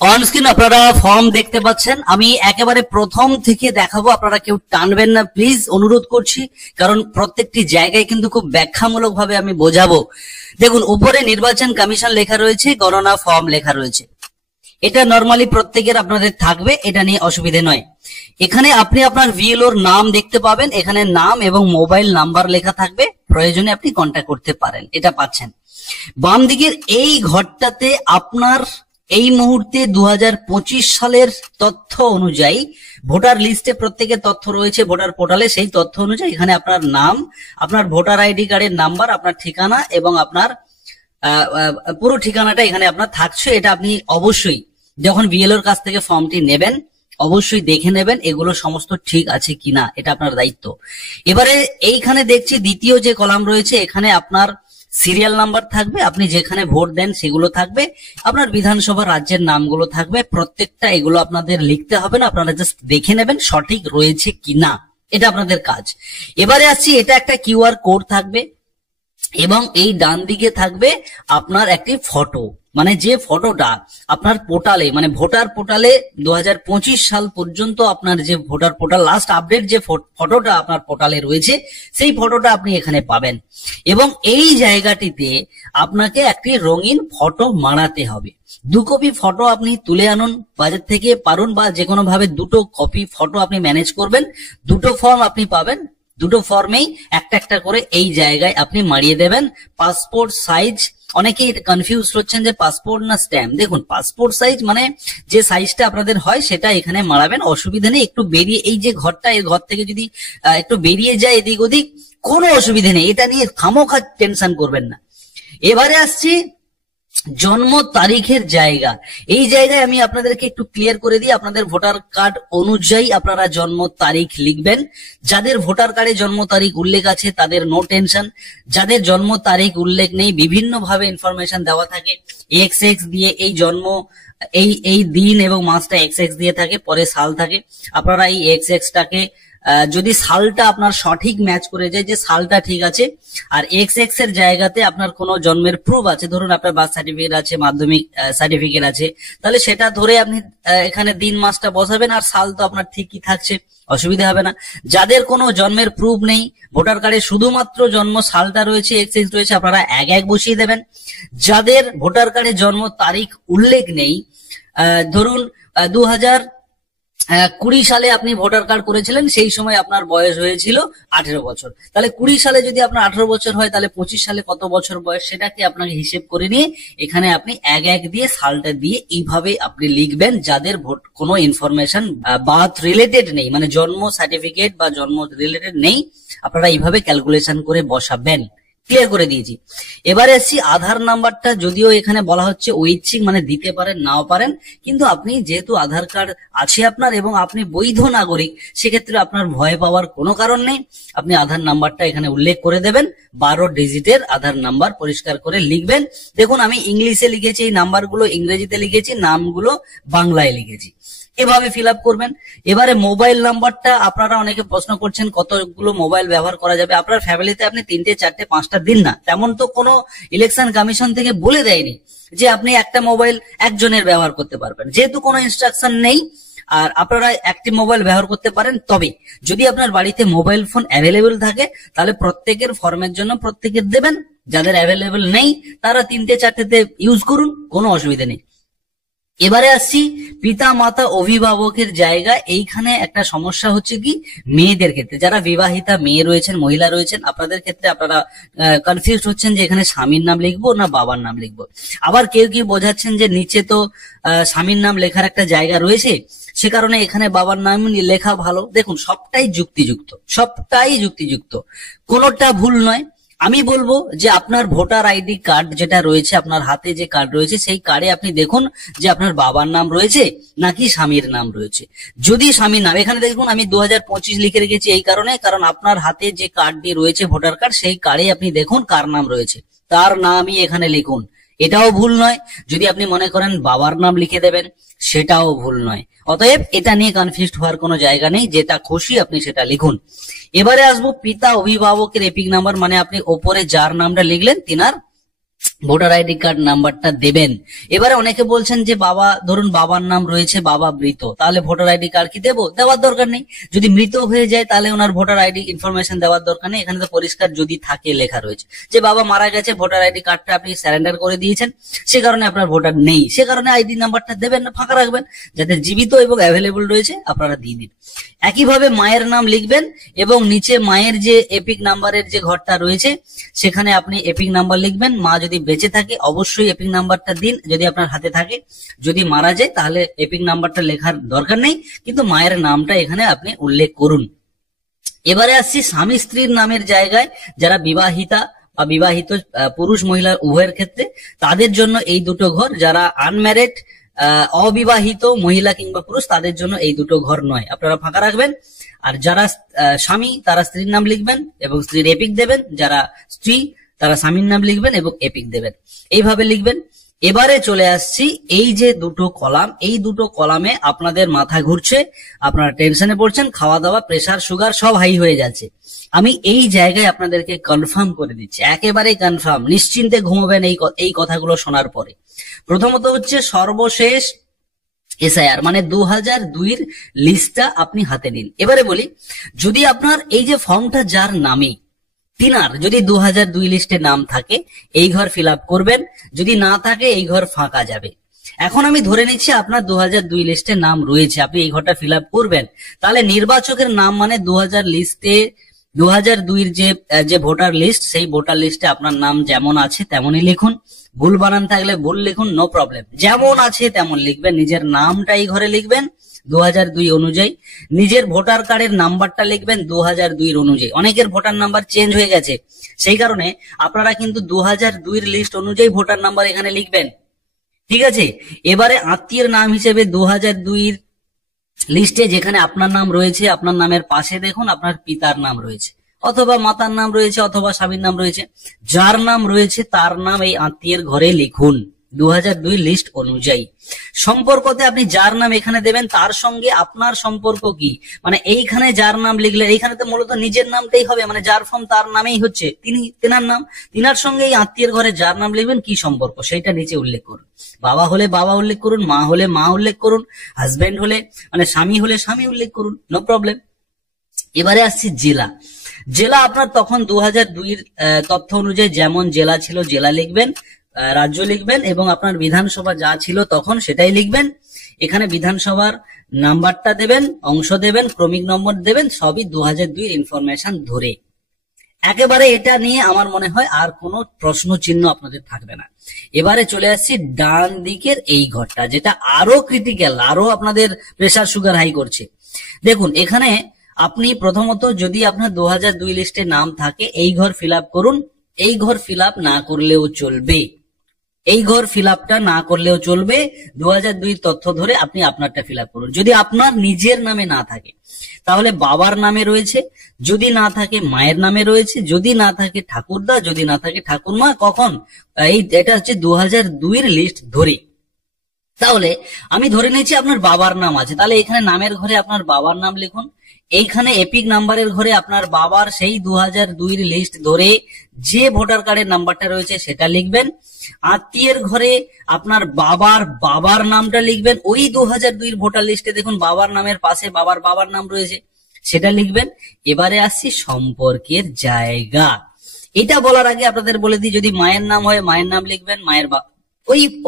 On screen আপনারা form দেখতে পাচ্ছেন। আমি একেবারে প্রথম থেকে দেখাবো, আপনারা কেউ টানবেন না প্লিজ, অনুরোধ করছি, কারণ প্রত্যেকটি জায়গায় কিন্তু খুব ব্যাখ্যামূলক ভাবে আমি বোঝাবো। দেখুন, উপরে নির্বাচন কমিশন লেখা রয়েছে, গণনা ফর্ম লেখা রয়েছে। এটা নরমালি প্রত্যেকের আপনাদের থাকবে, এটা নিয়ে অসুবিধে নয়। এখানে আপনি আপনার ভিএলওর নাম দেখতে পাবেন, এখানে নাম এবং মোবাইল নাম্বার লেখা থাকবে, প্রয়োজনে আপনি কন্ট্যাক্ট করতে পারেন। এটা পাচ্ছেন। বাম দিকের এই ঘরটাতে আপনার এই মুহূর্তে 2025 সালের তথ্য অনুযায়ী ভোটার লিস্টে প্রত্যেকের তথ্য রয়েছে ভোটার পোর্টালে। সেই তথ্য অনুযায়ী এখানে আপনার নাম, আপনার ভোটার আইডি কার্ডের নাম্বার, আপনার ঠিকানা এবং আপনার পুরো ঠিকানাটা এখানে আপনার থাকছে। এটা আপনি অবশ্যই যখন বিএলওর কাছ থেকে ফর্মটি নেবেন অবশ্যই দেখে নেবেন এগুলো সমস্ত ঠিক আছে কিনা, এটা আপনার দায়িত্ব। এবারে এইখানে দেখছি দ্বিতীয় যে কলাম রয়েছে, এখানে আপনার সিরিয়াল নাম্বার থাকবে, আপনি যেখানে ভোট দেন সেগুলো থাকবে, আপনার বিধানসভা রাজ্যের নামগুলো থাকবে। প্রত্যেকটা এগুলো আপনাদের লিখতে হবে না, আপনারা জাস্ট দেখে নেবেন সঠিক রয়েছে কিনা, এটা আপনাদের কাজ। এবারে আসছি, এটা একটা কিউআর কোড থাকবে এবং এই ডান দিকে থাকবে আপনার একটি ফটো, মানে যে ফটোটা আপনার পোর্টালে, মানে ভোটার পোর্টালে 2025 সাল পর্যন্ত আপনার যে ভোটার পোর্টাল লাস্ট আপডেট যে ফটোটা আপনার পোর্টালে রয়েছে সেই ফটোটা আপনি এখানে পাবেন। এবং এই জায়গাটিতে আপনাকে একটি রঙিন ফটো মারাতে হবে। 2 কপি ফটো আপনি তুলে আনুন বাজার থেকে পারুন, বা যে কোনো ভাবে 2টো কপি ফটো আপনি ম্যানেজ করবেন। 2টো ফর্ম আপনি পাবেন, 2টো ফর্মেই একটা একটা করে এই জায়গায় আপনি মারিয়ে দেবেন। পাসপোর্ট সাইজ, অনেকেই কনফিউজ হচ্ছেন যে পাসপোর্ট না স্ট্যাম্প। দেখুন, পাসপোর্ট সাইজ মানে যে সাইজটা আপনাদের হয় সেটা এখানে মারাবেন, অসুবিধা নেই। একটু বেরিয়ে, এই যে ঘরটা, এই ঘর থেকে যদি একটু বেরিয়ে যায় এদিক ওদিক, কোনো অসুবিধা নেই, এটা নিয়ে খামোখা টেনশন করবেন না। এবারে আসছি জন্ম তারিখের জায়গা। এই জায়গায় আমি আপনাদেরকে একটু ক্লিয়ার করে দিই, আপনাদের ভোটার কার্ড অনুযায়ী আপনারা জন্ম তারিখ লিখবেন। যাদের ভোটার কার্ডে জন্ম তারিখ উল্লেখ আছে তাদের নো টেনশন, যাদের জন্ম তারিখ উল্লেখ নেই বিভিন্ন ভাবে ইনফরমেশন দেওয়া থাকে, এক্স এক্স দিয়ে এই জন্ম, এই দিন এবং মাসটা এক্স এক্স দিয়ে থাকে, পরে সাল থাকে। আপনারা এই এক্স এক্স টাকে যদি সালটা আপনার সঠিক ম্যাচ করে যায়, যে সালটা ঠিক আছে, আর এক্স এক্স এর জায়গাতে আপনার কোনো জন্মের প্রুফ আছে, ধরুন আপনার বার্থ সার্টিফিকেট আছে, মাধ্যমিক সার্টিফিকেট আছে, তাহলে সেটা ধরে আপনি এখানে দিন মাসটা বসাবেন, আর সাল তো আপনার ঠিকই থাকছে, অসুবিধা হবে না। যাদের কোনো জন্মের প্রুফ নেই, ভোটার কার্ডে শুধুমাত্র জন্ম সালটা রয়েছে, এক্স এক্স রয়েছে, আপনারা এক এক বসিয়ে দেবেন। যাদের ভোটার কার্ডে জন্ম তারিখ উল্লেখ নেই, ধরুন 2020 সালে আপনি ভোটার কার্ড করেছিলেন, সেই সময় আপনার বয়স হয়েছিল 18 বছর, তাহলে 20 সালে যদি আপনার 18 বছর হয় তাহলে 25 সালে কত বছর বয়স সেটাকে আপনাকে হিসেব করে নিয়ে এখানে আপনি এক এক দিয়ে সালটা দিয়ে এইভাবে আপনি লিখবেন। যাদের ভোট কোনো ইনফরমেশন বার্থ রিলেটেড নেই, মানে জন্ম সার্টিফিকেট বা জন্ম রিলেটেড নেই, আপনারা এইভাবে ক্যালকুলেশন করে বসাবেন। ক্লিয়ার করে দিয়েছি। এবারে আসছি আধার নাম্বারটা, যদিও এখানে বলা হচ্ছে ঐচ্ছিক, মানে দিতে পারেন নাও পারেন, কিন্তু আপনি যেহেতু আধার কার্ড আছে আপনার এবং আপনি বৈধ নাগরিক, সেক্ষেত্রে আপনার ভয় পাওয়ার কোনো কারণ নেই। আপনি আধার নাম্বারটা এখানে উল্লেখ করে দেবেন, 12 ডিজিটের আধার নাম্বার পরিষ্কার করে লিখবেন। দেখুন, আমি ইংলিশে লিখেছি, এই নাম্বারগুলো ইংরেজিতে লিখেছি, নামগুলো বাংলায় লিখেছি, এভাবে ফিল আপ করবেন। এবারে মোবাইল নাম্বারটা, আপনারা অনেকে প্রশ্ন করছেন কতগুলো মোবাইল ব্যবহার করা যাবে। আপনার ফ্যামিলিতে আপনি 3টে 4টে 5টা দিন না, তেমন তো কোনো ইলেকশন কমিশন থেকে বলে দেয়নি যে আপনি একটা মোবাইল একজনের ব্যবহার করতে পারবেন, যেহেতু কোনো ইনস্ট্রাকশন নেই। আর আপনারা একটি মোবাইল ব্যবহার করতে পারেন, তবে যদি আপনার বাড়িতে মোবাইল ফোন অ্যাভেলেবেল থাকে তাহলে প্রত্যেকের ফর্মের জন্য প্রত্যেকের দেবেন। যাদের অ্যাভেলেবেল নেই তারা 3টে 4টেতে ইউজ করুন, কোনো অসুবিধা নেই। এবারে আসছি পিতা মাতা অভিভাবকের জায়গা। এইখানে একটা সমস্যা হচ্ছে কি, মেয়েদের ক্ষেত্রে, যারা বিবাহিতা মেয়ে রয়েছেন, মহিলা রয়েছেন, আপনাদের ক্ষেত্রে আপনারা কনফিউজ হচ্ছেন যে এখানে স্বামীর নাম লিখবো না বাবার নাম লিখবো। আবার কেউ কেউ বোঝাচ্ছেন যে নিচে তো স্বামীর নাম লেখার একটা জায়গা রয়েছে, সে কারণে এখানে বাবার নাম লেখা ভালো। দেখুন, সবটাই যুক্তিযুক্ত, সবটাই যুক্তিযুক্ত, কোনোটা ভুল নয়। আমি বলবো যে আপনার ভোটার আইডি কার্ড যেটা রয়েছে, আপনার হাতে যে কার্ড রয়েছে, সেই কার্ডে আপনি দেখুন যে আপনার বাবার নাম রয়েছে নাকি স্বামীর নাম রয়েছে। যদি স্বামীর নাম, এখানে দেখুন আমি 2025 লিখে রেখেছি এই কারণে, কারণ আপনার হাতে যে কার্ডটি রয়েছে ভোটার কার্ড, সেই কার্ডে আপনি দেখুন কার নাম রয়েছে, তার নামই এখানে লিখুন। এটাও ভুল নয়। যদি আপনি মনে করেন বাবার নাম লিখে দেবেন, সেটাও ভুল নয়। অতএব এটা নিয়ে কনফিউজ হওয়ার কোনো জায়গা নেই, যেটা খুশি আপনি সেটা লিখুন। এবারে আসবো পিতা অভিভাবকের এপিক নাম্বার, মানে আপনি ওপরে যার নামটা লিখলেন তিনার ভোটার আইডি কার্ড নাম্বারটা দেবেন। এবারে অনেকে বলছেন যে বাবা, ধরুন বাবার নাম রয়েছে, বাবা মৃত, তাহলে ভোটার আইডি কার্ড কি দেবো? দেওয়ার দরকার নেই। যদি মৃত হয়ে যায় তাহলে ওনার ভোটার আইডি ইনফরমেশন দেওয়ার দরকার নেই। এখানে তো পরিষ্কার যদি থাকে লেখা রয়েছে যে বাবা মারা গেছে, ভোটার আইডি কার্ডটা আপনি সারেন্ডার করে দিয়েছেন, সে কারণে আপনার ভোটার নেই, সে কারণে আইডি নাম্বারটা দেবেন না, ফাঁকা রাখবেন। যাতে জীবিত এবং অ্যাভেলেবল রয়েছে আপনারা দিয়ে দিন। একইভাবে মায়ের নাম লিখবেন এবং নিচে মায়ের যে এপিক নাম্বারের যে ঘরটা রয়েছে সেখানে আপনি এপিক নাম্বার লিখবেন। মা যদি বেঁচে থাকে অবশ্যই এপিক নাম্বারটা দিন যদি আপনার হাতে থাকে। যদি মারা যায় তাহলে এপিক নাম্বারটা লেখার দরকার নেই, কিন্তু মায়ের নামটা এখানে আপনি উল্লেখ করুন। এবারে আসছি স্বামী স্ত্রীর নামের জায়গায় যারা বিবাহিতা বা বিবাহিত পুরুষ মহিলা উভয়ের ক্ষেত্রে, তাদের জন্য এই দুটো ঘর। যারা আনম্যারিড অবিবাহিত মহিলা কিংবা পুরুষ তাদের জন্য এই দুটো ঘর নয়, আপনারা ফাঁকা রাখবেন। আর যারা স্বামী তারা স্ত্রীর নাম লিখবেন এবং স্ত্রীর এপিক দেবেন, যারা স্ত্রী তারা স্বামীর নাম লিখবেন এবং এপিক দেবেন, এইভাবে লিখবেন। এবারে চলে আসছি এই যে দুটো কলাম, এই দুটো কলামে আপনাদের মাথা ঘুরছে, আপনারা টেনশনে পড়ছেন, খাওয়া দাওয়া প্রেসার সুগার সব হাই হয়ে যাচ্ছে। আমি এই জায়গায় আপনাদেরকে কনফার্ম করে দিচ্ছি, একেবারে কনফার্ম, নিশ্চিন্তে ঘুমাবেন এই কথাগুলো শোনার পরে। প্রথমত হচ্ছে সর্বশেষ এসআইআর মানে 2002 লিস্টটা আপনি হাতে নিন। এবারে বলি, যদি আপনার এই যে ফর্মটা যার নামে, তিনার যদি 2002 লিস্টে নাম থাকে এই ঘর ফিল আপ করবেন, যদি না থাকে এই ঘর ফাঁকা যাবে। এখন আমি ধরে নিচ্ছি আপনার 2002 লিস্টে নাম রয়েছে, আপনি এই ঘরটা ফিল আপ করবেন। তাহলে নির্বাচকের নাম মানে 2000 লিস্টে 2002 যে ভোটার লিস্ট, সেই ভোটার লিস্টে আপনার নাম যেমন আছে তেমনই লিখুন। ভুল বানান থাকলে ভুল লিখুন, নো প্রবলেম। যেমন আছে তেমন লিখবেন, নিজের নামটা এই ঘরে লিখবেন 2002 অনুযায়ী। নিজের ভোটার কার্ডের নাম্বারটা লিখবেন 2002 অনুযায়ী। অনেকের ভোটার নাম্বার চেঞ্জ হয়ে গেছে, সেই কারণে আপনারা কিন্তু 2002 লিস্ট অনুযায়ী ভোটার নাম্বার এখানে লিখবেন, ঠিক আছে। এবারে আত্মীয়ের নাম হিসেবে 2002 লিস্টে যেখানে আপনার নাম রয়েছে, আপনার নামের পাশে দেখুন আপনার পিতার নাম রয়েছে, অথবা মাতার নাম রয়েছে, অথবা স্বামীর নাম রয়েছে। যার নাম রয়েছে তার নাম এই আত্মীয়ের ঘরে লিখুন 2002 লিস্ট অনুযায়ী। সম্পর্কতে আপনি যার নাম এখানে দেবেন তার সঙ্গে আপনার সম্পর্ক কি, মানে এইখানে যার নাম লিখলে এইখানে তো মূলত নিজের নামটাই হবে, মানে যার ফর্ম তার নামেই হচ্ছে, তেনার নাম, তিনার সঙ্গে এই আত্মীয়ের ঘরে যার নাম লিখবেন কি সম্পর্ক সেটা নিচে উল্লেখ করুন। বাবা হলে বাবা উল্লেখ করুন, মা হলে মা উল্লেখ করুন, হাজবেন্ড হলে মানে স্বামী হলে স্বামী উল্লেখ করুন, নো প্রবলেম। এবারে আসছি জেলা। জেলা আপনার তখন 2002 তথ্য অনুযায়ী যেমন জেলা ছিল জেলা লিখবেন, রাজ্য লিখবেন এবং আপনার বিধানসভা যা ছিল তখন সেটাই লিখবেন। এখানে বিধানসভার নাম্বারটা দেবেন, অংশ দেবেন, ক্রমিক নম্বর দেবেন, সবই 2002 ইনফরমেশন ধরে। একেবারে এটা নিয়ে আমার মনে হয় আর কোনো প্রশ্ন চিহ্ন আপনাদের থাকবে না। এবারে চলে আসছি ডান দিকের এই ঘরটা, যেটা আরো ক্রিটিক্যাল, আরো আপনাদের প্রেসার সুগার হাই করছে। দেখুন এখানে আপনি প্রথমত যদি আপনার 2002 লিস্টে নাম থাকে এই ঘর ফিল আপ করুন, এই ঘর ফিল আপ না করলেও চলবে, এই ঘর ফিল আপটা না করলেও চলবে। 2002 তথ্য ধরে আপনি আপনারটা ফিল আপ করুন। যদি আপনার নিজের নামে না থাকে তাহলে বাবার নামে রয়েছে, যদি না থাকে মায়ের নামে রয়েছে, যদি না থাকে ঠাকুরদা, যদি না থাকে ঠাকুরমা। কখন এটা হচ্ছে 2002 লিস্ট ধরে। তাহলে আমি ধরে নিচ্ছি আপনার বাবার নাম আছে, তাহলে এখানে নামের ঘরে আপনার বাবার নাম লিখুন। এইখানে এপিক নাম্বারের ঘরে আপনার বাবার সেই 2002 লিস্ট ধরে যে ভোটার কার্ডের নাম্বারটা রয়েছে সেটা লিখবেন। আত্মীয়ের ঘরে আপনার বাবার নামটা লিখবেন, ওই 2002 ভোটার লিস্টে দেখুন বাবার নামের পাশে বাবার নাম রয়েছে, সেটা লিখবেন। এবারে আসছি সম্পর্কের জায়গা। এটা বলার আগে আপনাদের বলে দিই, যদি মায়ের নাম হয় মায়ের নাম লিখবেন, মায়ের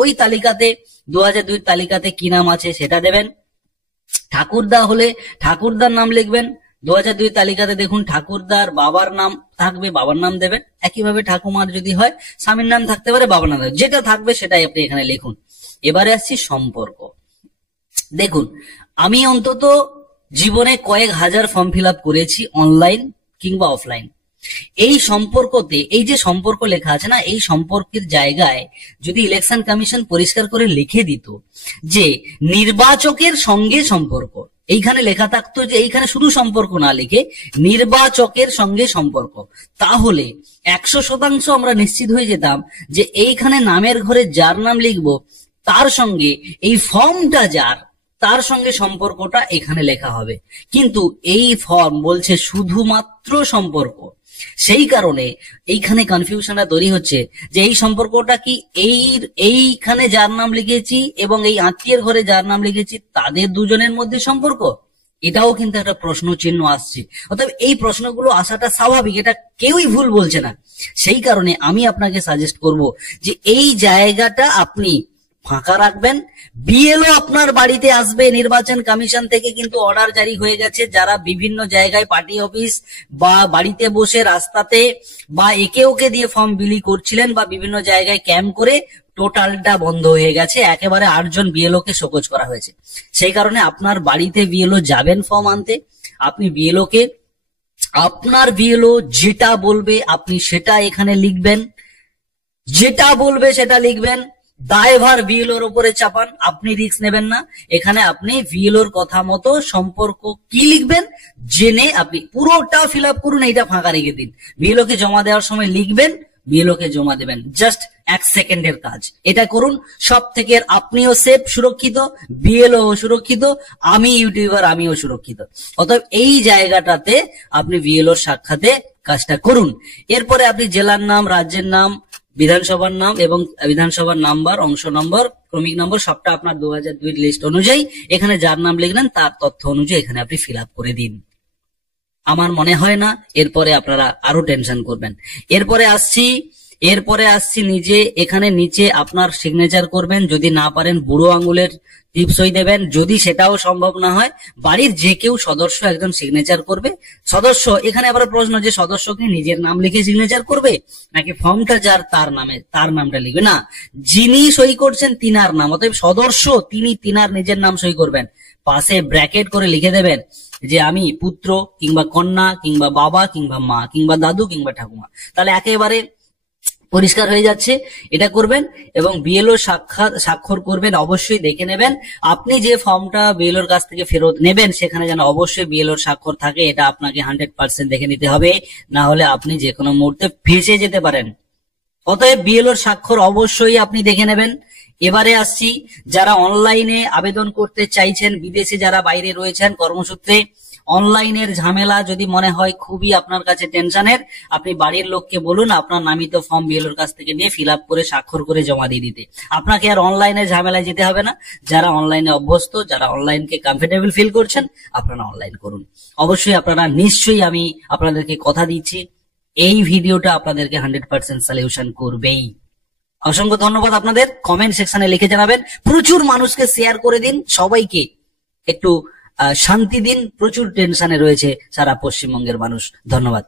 ওই তালিকাতে 2002 তালিকাতে কি নাম আছে সেটা দেবেন। ঠাকুরদা হলে ঠাকুরদার নাম লিখবেন, 2002 তালিকাতে দেখুন ঠাকুরদার বাবার নাম থাকবে, বাবার নাম দেবেন। একইভাবে ঠাকুমার যদি হয় স্বামীর নাম থাকতে পারে, বাবার নাম, যেটা থাকবে সেটাই আপনি এখানে লিখুন। এবারে আসছি সম্পর্ক। দেখুন আমি অন্তত জীবনে কয়েক হাজার ফর্ম ফিল আপ করেছি, অনলাইন কিংবা অফলাইন। এই সম্পর্কতে এই যে সম্পর্ক লেখা আছে না, এই সম্পর্কের জায়গায় যদি ইলেকশন কমিশন পরিষ্কার করে লিখে দিত যে নির্বাচকের সঙ্গে সম্পর্ক, এইখানে লেখা থাকতো যে এইখানে শুধু সম্পর্ক না লিখে নির্বাচকের সঙ্গে সম্পর্ক, তাহলে 100% আমরা নিশ্চিত হয়ে যেতাম যে এইখানে নামের ঘরে যার নাম লিখবো তার সঙ্গে এই ফর্মটা যার, তার সঙ্গে সম্পর্কটা এখানে লেখা হবে। কিন্তু এই ফর্ম বলছে শুধুমাত্র সম্পর্ক, সেই কারণে এইখানে কনফিউশনটা তৈরি হচ্ছে যে এই সম্পর্কটা কি এইখানে যার নাম লিখেছি এবং এই আত্মীয়ের ঘরে যার নাম লিখেছি তাদের দুজনের মধ্যে সম্পর্ক, এটাও কিন্তু একটা প্রশ্ন চিহ্ন আসছে। অর্থাৎ এই প্রশ্নগুলো আসাটা স্বাভাবিক, এটা কেউই ভুল বলছে না। সেই কারণে আমি আপনাকে সাজেস্ট করব যে এই জায়গাটা আপনি ফাঁকা রাখবেন। বিএলও আপনার বাড়িতে আসবে, নির্বাচন কমিশন থেকে কিন্তু অর্ডার জারি হয়ে গেছে, যারা বিভিন্ন জায়গায় পার্টি অফিস বা বাড়িতে বসে রাস্তাতে বা একে ওকে দিয়ে ফর্ম বিলি করছিলেন বা বিভিন্ন জায়গায় ক্যাম্প করে, টোটালটা বন্ধ হয়ে গেছে। একেবারে 8 জন বিএলও কে শোকজ করা হয়েছে। সেই কারণে আপনার বাড়িতে বিএলও যাবেন ফর্ম আনতে, আপনি বিএলও কে আপনার বিএলও যেটা বলবে আপনি সেটা এখানে লিখবেন, যেটা বলবে সেটা লিখবেন। দায়ভার বিএলওর উপরে চাপান, আপনি রিস্ক নেবেন না। এখানে আপনি বিএলওর কথা মতো সম্পর্ক কি লিখবেন জেনে আপনি পুরোটা ফিল আপ করুন, এইটা ফাঁকা রেখে দিন। বিএলও কে জমা দেওয়ার সময় লিখবেন, বিএলও কে জমা দেবেন, জাস্ট 1 সেকেন্ডের কাজ। এটা করুন, সব থেকে আপনিও সেফ, সুরক্ষিত, বিএলও সুরক্ষিত, আমি ইউটিউবার আমিও সুরক্ষিত। অতএব এই জায়গাটাতে আপনি বিএলওর সাক্ষাতে কাজটা করুন। এরপরে আপনি জেলার নাম, রাজ্যের নাম, বিধানসভার নাম এবং বিধানসভার নাম্বার, অংশ নম্বর, ক্রমিক নম্বর সবটা আপনার 2002 লিস্ট অনুযায়ী এখানে যার নাম লিখলেন তার তথ্য অনুযায়ী এখানে আপনি ফিল আপ করে দিন। আমার মনে হয় না এরপরে আপনারা আরো টেনশন করবেন। এরপরে আসছি নিজে এখানে নিচে আপনার সিগনেচার করবেন। যদি না পারেন বুড়ো আঙুলের টিপসই দেবেন, যদি সেটাও সম্ভব না হয় বাড়ির যে কেউ সদস্য একজন সিগনেচার করবে। সদস্য এখানে আবার প্রশ্ন যে সদস্যকে নিজের নাম লিখে সিগনেচার করবে নাকি ফর্মটা যার তার নামটা লিখবে। না, যিনি সই করছেন তিনার নাম, অতএব সদস্য তিনি তিনার নিজের নাম সই করবেন। পাশে ব্র্যাকেট করে লিখে দেবেন যে আমি পুত্র কিংবা কন্যা কিংবা বাবা কিংবা মা কিংবা দাদু কিংবা ঠাকুমা, তাহলে একেবারে পরিষ্কার হয়ে যাচ্ছে। এটা করবেন এবং বিএলও স্বাক্ষর করবেন। অবশ্যই দেখে নেবেন আপনি যে ফর্মটা বিএলওর কাছ থেকে ফেরত নেবেন সেখানে যেন অবশ্যই বিএলওর স্বাক্ষর থাকে, এটা আপনাকে 100% দেখে নিতে হবে, না হলে আপনি যে কোনো মুহূর্তে ফেঁসে যেতে পারেন। অতএব বিএলওর স্বাক্ষর অবশ্যই আপনি দেখে নেবেন। এবারে আসছি যারা অনলাইনে আবেদন করতে চাইছেন, বিদেশে যারা বাইরে রয়েছেন কর্মসূত্রে, অনলাইনের ঝামেলা যদি মনে হয় খুবই আপনার কাছে টেনশনের, আপনি বাড়ির লোককে বলুন আপনার নামিত ফর্ম বিএলওর কাছ থেকে নিয়ে ফিল আপ করে স্বাক্ষর করে জমা দিয়ে দিতে। আপনাকে আর অনলাইনের ঝামেলায় যেতে হবে না। যারা অনলাইনে অভ্যস্ত, যারা অনলাইনকে কমফোর্টেবল ফিল করছেন, আপনারা অনলাইন করুন। অবশ্যই আপনারা নিশ্চয়ই, আমি আপনাদেরকে কথা দিচ্ছি, এই ভিডিওটা আপনাদেরকে 100% সলিউশন করবেই। অসংখ্য ধন্যবাদ আপনাদের। কমেন্ট সেকশনে লিখে জানাবেন, প্রচুর মানুষকে শেয়ার করে দিন, সবাইকে একটু শান্তি দিন। প্রচুর টেনশনে রয়েছে সারা পশ্চিমবঙ্গের মানুষ। ধন্যবাদ।